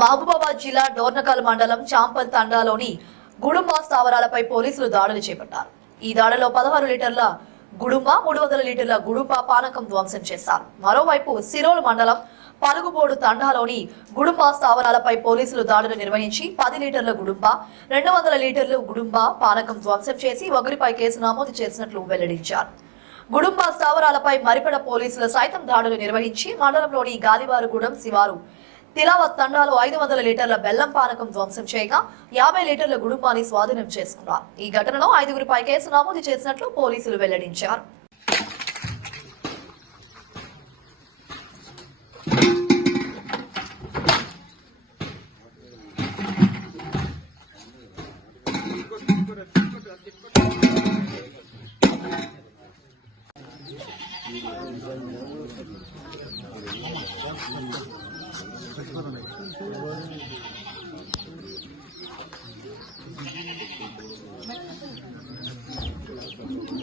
మహబూబాబాద్ జిల్లా డోర్నకల్ మండలం చాంపల్ తండాలోని గుడుంబ స్థావరాలపై పోలీసులు దాడులు చేపట్టారు. ఈ దాడిలో పదహారు లీటర్ల గుడుంబ మూడు వందల లీటర్ల గుడుంబ పానకం ధ్వంసం చేశారు. మరోవైపు సిరోల్ మండలం పలుగుబోడు తండాలోని గుడుంబ స్థావరాలపై పోలీసులు దాడులు నిర్వహించి పది లీటర్ల గుడుంబ రెండు వందల లీటర్లు గుడుంబ పానకం ధ్వంసం చేసి ఒకరిపై కేసు నమోదు చేసినట్లు వెల్లడించారు. గుడుంబ స్థావరాలపై మరిపడ పోలీసులు సైతం దాడులు నిర్వహించి మండలంలోని గాలివారుగూడెం శివారు తిలావత్ తండాలో ఐదు వందల లీటర్ల బెల్లం పానకం ధ్వంసం చేయగా యాభై లీటర్ల గుడుంబాని స్వాధీనం చేసుకున్నారు ఈ ఘటనలో ఐదుగురిపై కేసు నమోదు చేసినట్లు పోలీసులు వెల్లడించారు Thank you. Thank you.